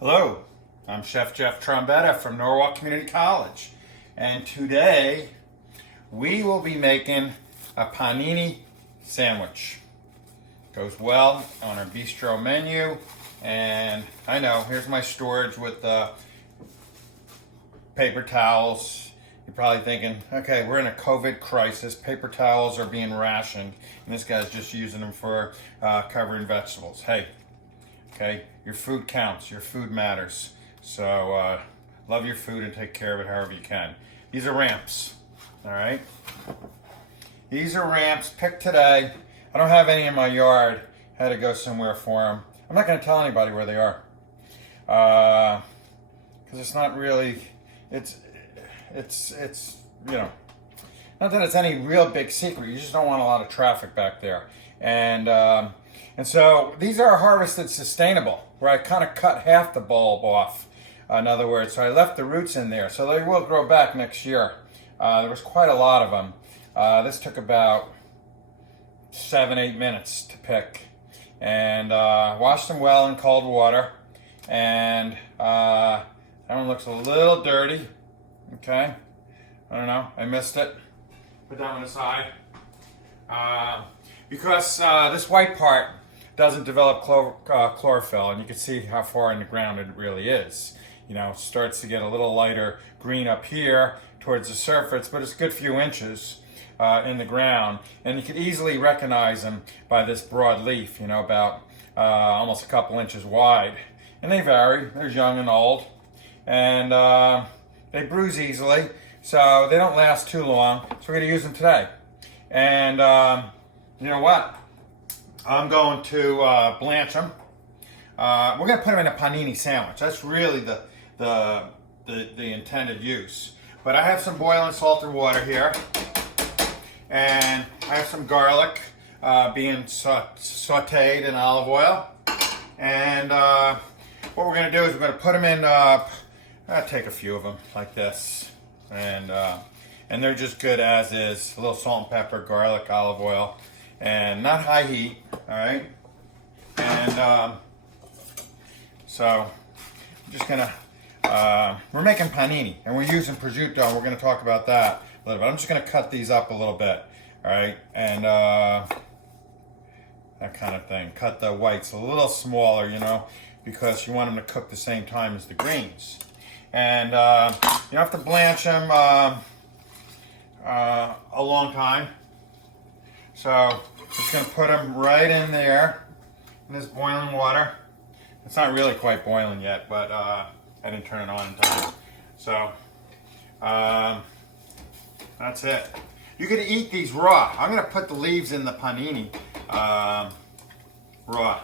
Hello, I'm Chef Jeff Trombetta from Norwalk Community College, and today we will be making a panini sandwich. Goes well on our bistro menu, and I know, here's my storage with paper towels. You're probably thinking, okay, we're in a COVID crisis, paper towels are being rationed, and this guy's just using them for covering vegetables. Hey, okay, your food counts, your food matters. So love your food and take care of it however you can. These are ramps, all right? These are ramps picked today. I don't have any in my yard. I had to go somewhere for them. I'm not gonna tell anybody where they are. Because it's not really, it's, you know, not that it's any real big secret. You just don't want a lot of traffic back there. And so these are harvested sustainable, where I kind of cut half the bulb off, in other words. So I left the roots in there. So they will grow back next year. There was quite a lot of them. This took about 7-8 minutes to pick. And washed them well in cold water. And that one looks a little dirty. Okay. I don't know. I missed it. Put that one aside. Because this white part doesn't develop chlorophyll, and you can see how far in the ground it really is. You know, it starts to get a little lighter green up here towards the surface, but it's a good few inches in the ground, and you can easily recognize them by this broad leaf, you know, about almost a couple inches wide. And they vary. There's young and old, and they bruise easily, so they don't last too long, so we're going to use them today. And you know what? I'm going to blanch them. We're going to put them in a panini sandwich. That's really the intended use. But I have some boiling salted water here, and I have some garlic being sauteed in olive oil. And what we're going to do is we're going to put them in. I'll take a few of them like this, and they're just good as is. A little salt and pepper, garlic, olive oil. And not high heat, all right? And so I'm just gonna, we're making panini, and we're using prosciutto, and we're gonna talk about that a little bit. I'm just gonna cut these up a little bit, all right? And that kind of thing. Cut the whites a little smaller, you know, because you want them to cook the same time as the greens. And you don't have to blanch them a long time. So just going to put them right in there in this boiling water. It's not really quite boiling yet, but I didn't turn it on in time. So that's it. You can eat these raw. I'm going to put the leaves in the panini raw,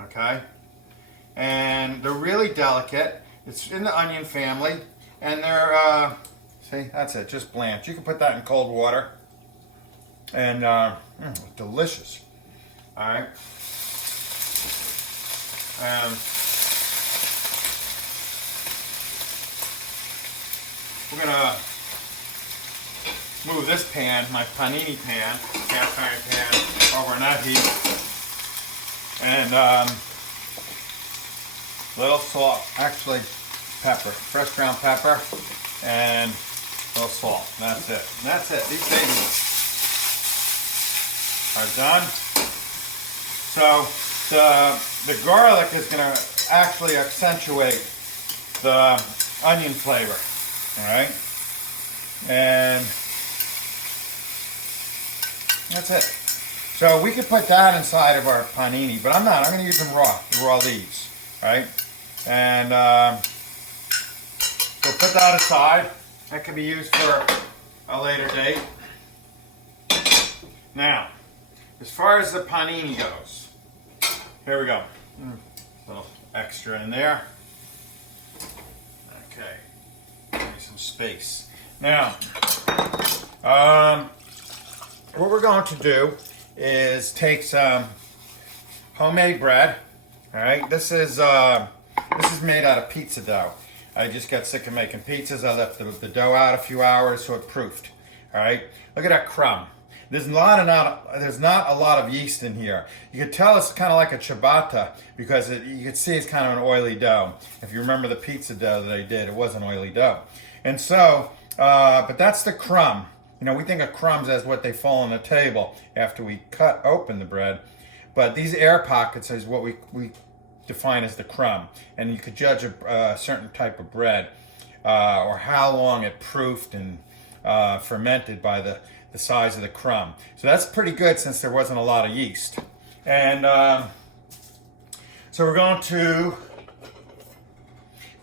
okay? And they're really delicate. It's in the onion family, and they're, see, that's it, just blanch. You can put that in cold water. And delicious. All right. We're gonna move this pan, my panini pan, cast iron pan, over on that heat, and little salt, actually pepper, fresh ground pepper, and a little salt. That's it. And that's it. These babies are done. So the garlic is going to actually accentuate the onion flavor, all right? And that's it. So we could put that inside of our panini, but I'm not. I'm going to use them raw, the raw leaves, all right? And so put that aside. That can be used for a later date. Now, as far as the panini goes, here we go. A little extra in there. Okay, give me some space. Now, what we're going to do is take some homemade bread. All right, this is made out of pizza dough. I just got sick of making pizzas. I left the dough out a few hours so it proofed. All right, look at that crumb. There's not a lot of yeast in here. You could tell it's kind of like a ciabatta because you could see it's kind of an oily dough. If you remember the pizza dough that I did, it was an oily dough. And so, but that's the crumb. You know, we think of crumbs as what they fall on the table after we cut open the bread. But these air pockets is what we define as the crumb. And you could judge a certain type of bread or how long it proofed and fermented by the size of the crumb. So that's pretty good since there wasn't a lot of yeast. And so we're going to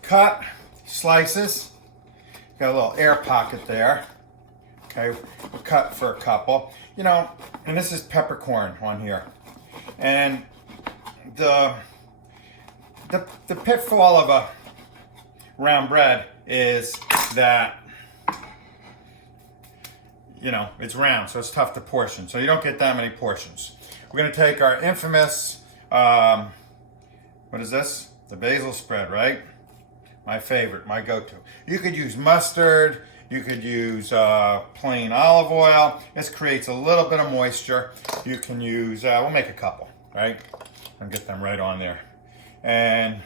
cut slices. Got a little air pocket there. Okay, we'll cut for a couple. You know, and this is peppercorn on here. And the pitfall of a round bread is that, you know, it's round, so it's tough to portion. So you don't get that many portions. We're going to take our infamous, what is this? The basil spread, right? My favorite, my go-to. You could use mustard. You could use plain olive oil. This creates a little bit of moisture. You can use, we'll make a couple, right? And get them right on there. And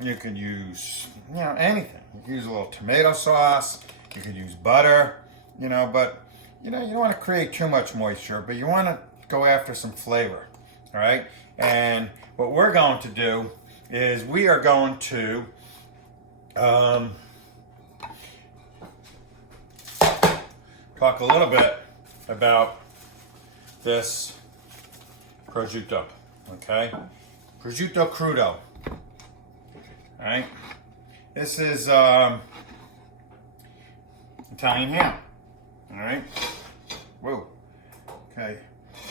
you could use, you know, anything. You could use a little tomato sauce. You could use butter, you know, but, you know, you don't want to create too much moisture, but you want to go after some flavor, all right? And what we're going to do is we are going to talk a little bit about this prosciutto, okay? Prosciutto crudo, all right? This is Italian ham, all right? Whoa, okay,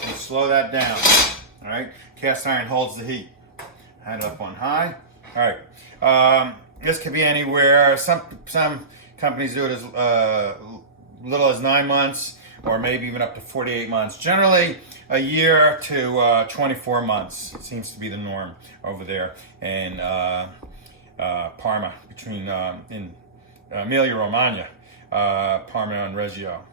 so slow that down, all right? Cast iron holds the heat. Hand it up on high, all right. This could be anywhere. Some companies do it as little as 9 months, or maybe even up to 48 months. Generally, a year to 24 months seems to be the norm over there in Parma, between in Emilia-Romagna, Parma and Reggio,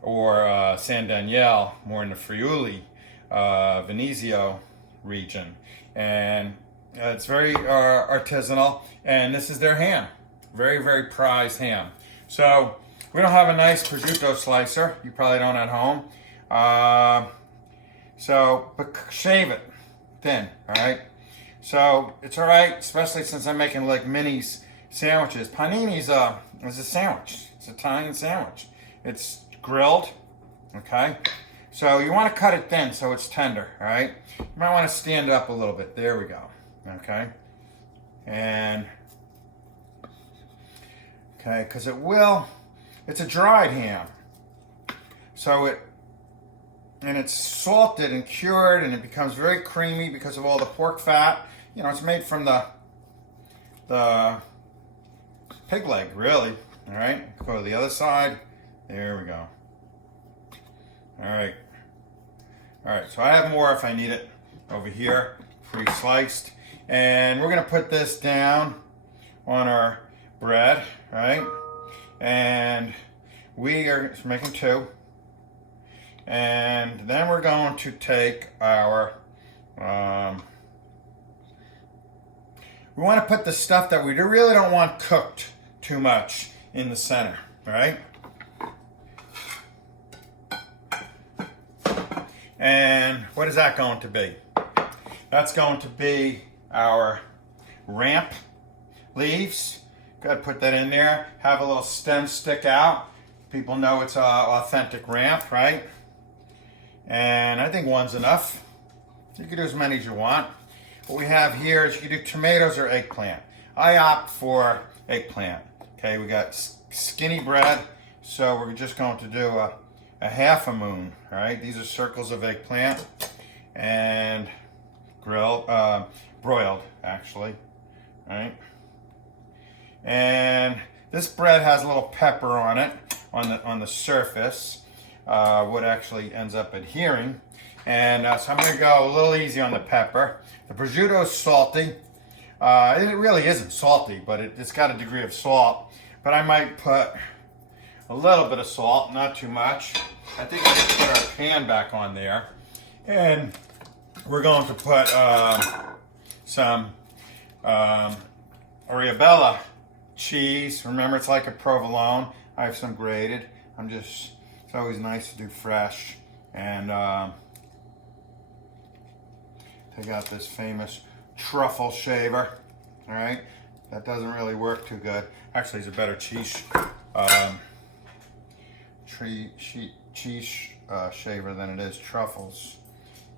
or San Daniele, more in the Friuli, Veneto region, and it's very artisanal, and this is their ham, very, very prized ham. So we don't have a nice prosciutto slicer. You probably don't at home. But shave it thin, all right? So it's all right, especially since I'm making like mini sandwiches. Panini's is a sandwich. It's an Italian sandwich. It's grilled, okay? So you want to cut it thin so it's tender, all right? You might want to stand it up a little bit. There we go, okay? And, okay, because it's a dried ham. So it's salted and cured, and it becomes very creamy because of all the pork fat. You know, it's made from the pig leg, really. All right, go to the other side. There we go. All right. All right, so I have more if I need it over here, pre-sliced. And we're gonna put this down on our bread, right? And we are making 2. And then we're going to take our, we want to put the stuff that we really don't want cooked too much in the center, all right? And what is that going to be? That's going to be our ramp leaves. Go ahead, put that in there. Have a little stem stick out. People know it's authentic ramp, right? And I think 1's enough. You can do as many as you want. What we have here is you can do tomatoes or eggplant. I opt for eggplant. Okay, we got skinny bread, so we're just going to do a half a moon. All right, these are circles of eggplant and broiled actually. All right, and this bread has a little pepper on it on the surface. What actually ends up adhering, and so I'm going to go a little easy on the pepper. The prosciutto is salty. It really isn't salty, but it's got a degree of salt. But I might put a little bit of salt, not too much. I think we can put our pan back on there. And we're going to put some Auribella cheese. Remember, it's like a provolone. I have some grated. It's always nice to do fresh. And take out this famous truffle shaver. All right, that doesn't really work too good. Actually, it's a better cheese shaver than it is truffles.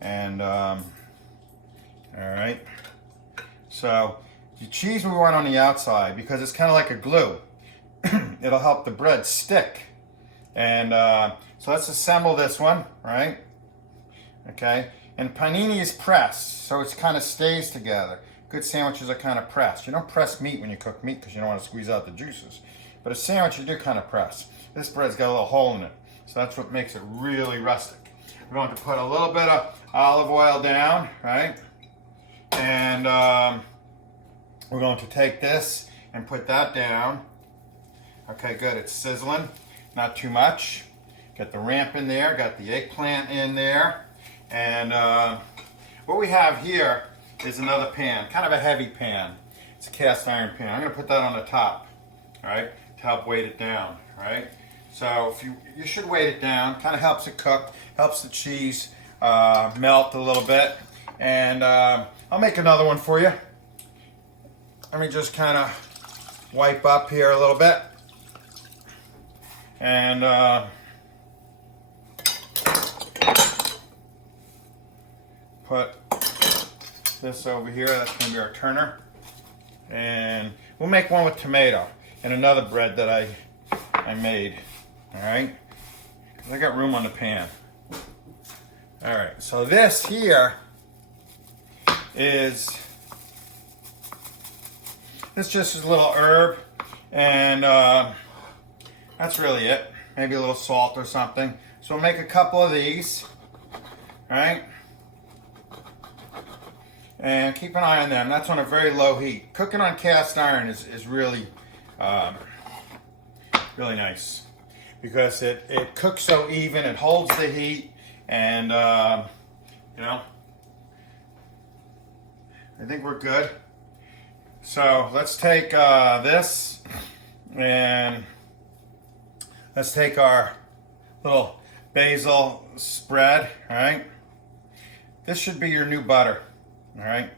And all right, so the cheese we want on the outside because it's kind of like a glue. It'll help the bread stick. And so let's assemble this one, right? Okay, and panini is pressed, so it kind of stays together. Good sandwiches are kind of pressed. You don't press meat when you cook meat because you don't want to squeeze out the juices. But a sandwich you do kind of press. This bread's got a little hole in it, so that's what makes it really rustic. We're going to put a little bit of olive oil down, right? And we're going to take this and put that down. Okay, good. It's sizzling. Not too much. Got the ramp in there. Got the eggplant in there. And what we have here is another pan, kind of a heavy pan. It's a cast iron pan. I'm going to put that on the top, all right, to help weight it down, all right? So if you should weight it down. Kind of helps it cook, helps the cheese melt a little bit. And I'll make another one for you. Let me just kind of wipe up here a little bit. And put this over here. That's going to be our turner. And we'll make one with tomato and another bread that I made. All right, because I got room on the pan. All right, so this here is just a little herb, and that's really it. Maybe a little salt or something. So we'll make a couple of these. All right. And keep an eye on them. That's on a very low heat. Cooking on cast iron is really, really nice because it cooks so even. It holds the heat, and you know, I think we're good. So let's take this, and let's take our little basil spread. All right, this should be your new butter. All right,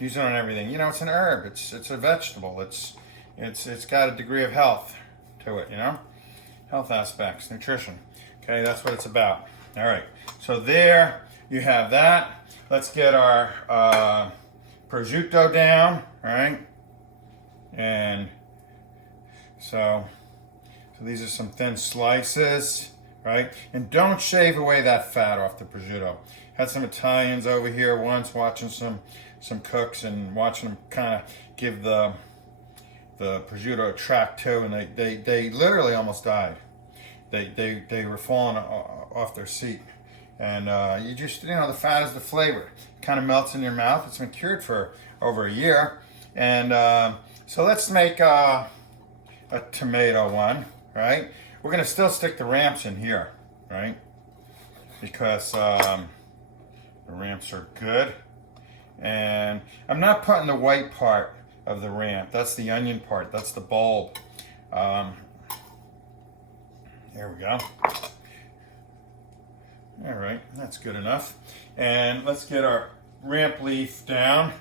use it on everything. You know, it's an herb. It's a vegetable. It's got a degree of health to it. You know, health aspects, nutrition. Okay, that's what it's about. All right, so there you have that. Let's get our prosciutto down. All right, and so these are some thin slices. Right, and don't shave away that fat off the prosciutto. Had some Italians over here once watching some cooks and watching them kind of give the prosciutto a track too, and they literally almost died. They were falling off their seat, and you just, you know, the fat is the flavor. It kind of melts in your mouth. It's been cured for over a year, and so let's make a tomato one, right? We're gonna still stick the ramps in here, right? Because the ramps are good. And I'm not putting the white part of the ramp. That's the onion part. That's the bulb. There we go. All right, that's good enough. And let's get our ramp leaf down.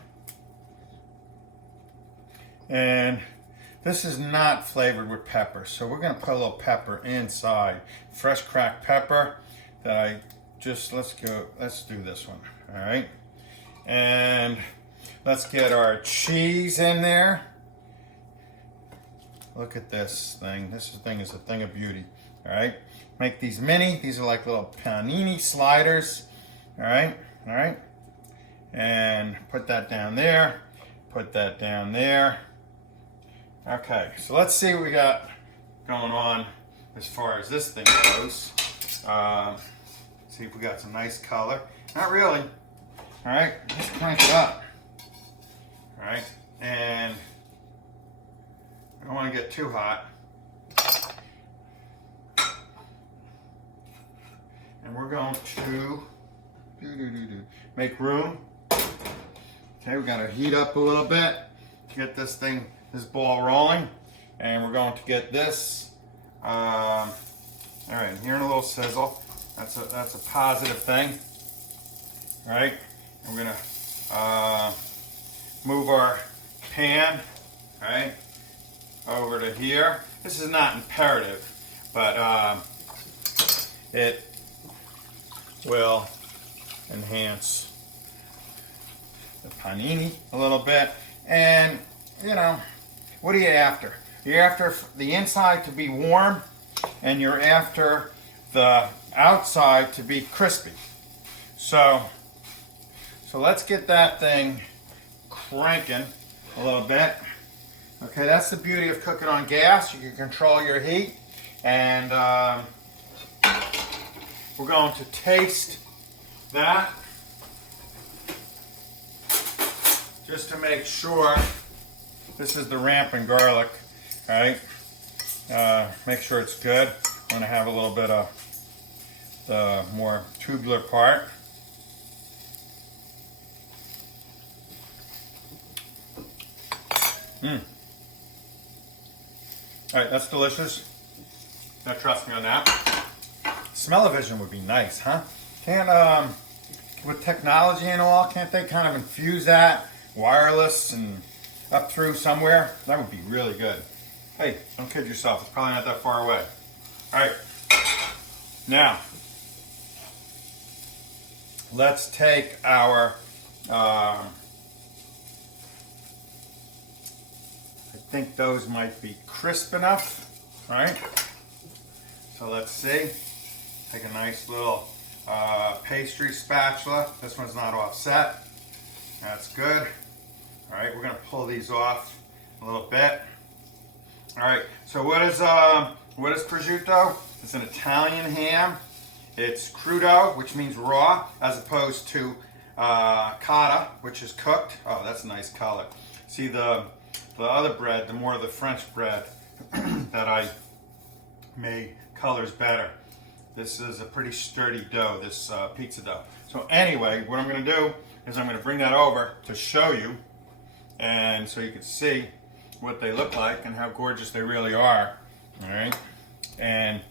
And this is not flavored with pepper, so we're going to put a little pepper inside. Fresh cracked pepper that I just, let's do this one, all right? And let's get our cheese in there. Look at this thing. This thing is a thing of beauty, all right? Make these mini. These are like little panini sliders, all right? All right? And put that down there. Put that down there. Okay, so let's see what we got going on as far as this thing goes. See if we got some nice color. Not really. All right, just crank it up. All right, and I don't want to get too hot. And we're going to make room. Okay, we gotta heat up a little bit to get this ball rolling. And we're going to get this, all right, hearing a little sizzle. That's a positive thing. All right, and we're gonna move our pan, all right, over to here. This is not imperative, but it will enhance the panini a little bit. And you know, what are you after? You're after the inside to be warm, and you're after the outside to be crispy. So let's get that thing cranking a little bit. Okay, that's the beauty of cooking on gas. You can control your heat, and we're going to taste that just to make sure. This is the rampant garlic, right? Make sure it's good. I'm going to have a little bit of the more tubular part. All right, that's delicious. Now trust me on that. Smell-o-vision would be nice, huh? Can't, with technology and all, can't they kind of infuse that wireless and up through somewhere? That would be really good. Hey, don't kid yourself. It's probably not that far away. All right. Now, let's take our, I think those might be crisp enough, right? So let's see. Take a nice little pastry spatula. This one's not offset. That's good. All right, we're gonna pull these off a little bit. All right, so what is prosciutto? It's an Italian ham. It's crudo, which means raw, as opposed to cotta, which is cooked. Oh, that's a nice color. See the other bread, the more of the French bread that I made colors better. This is a pretty sturdy dough, this pizza dough. So anyway, what I'm gonna do is I'm gonna bring that over to show you, and so you can see what they look like and how gorgeous they really are. All right, and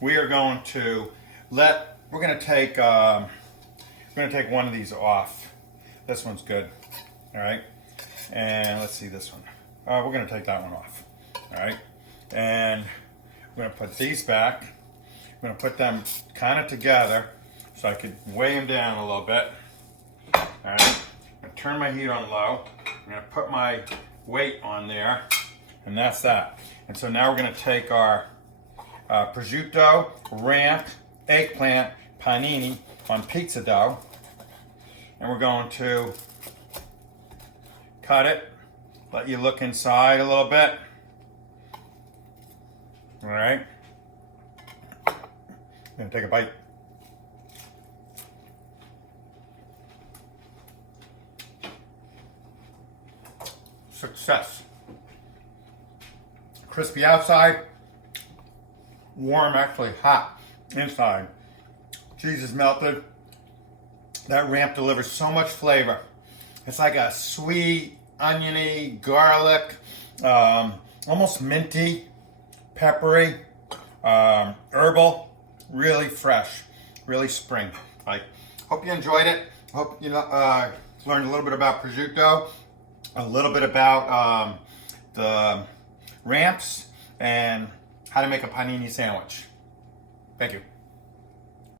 we are going to we're gonna take one of these off. This one's good. All right, and let's see this one. We're gonna take that one off. All right, and we're gonna put these back. I'm gonna put them kind of together so I could weigh them down a little bit. All right, I'm gonna turn my heat on low. I'm gonna put my weight on there, and that's that. And so now we're gonna take our prosciutto, ramp, eggplant, panini on pizza dough, and we're going to cut it, let you look inside a little bit. All right, I'm gonna take a bite. Success. Crispy outside, warm, actually hot inside. Cheese is melted. That ramp delivers so much flavor. It's like a sweet, oniony, garlic, almost minty, peppery, herbal, really fresh, really spring. Hope you enjoyed it. Hope you learned a little bit about prosciutto, a little bit about the ramps, and how to make a panini sandwich. Thank you.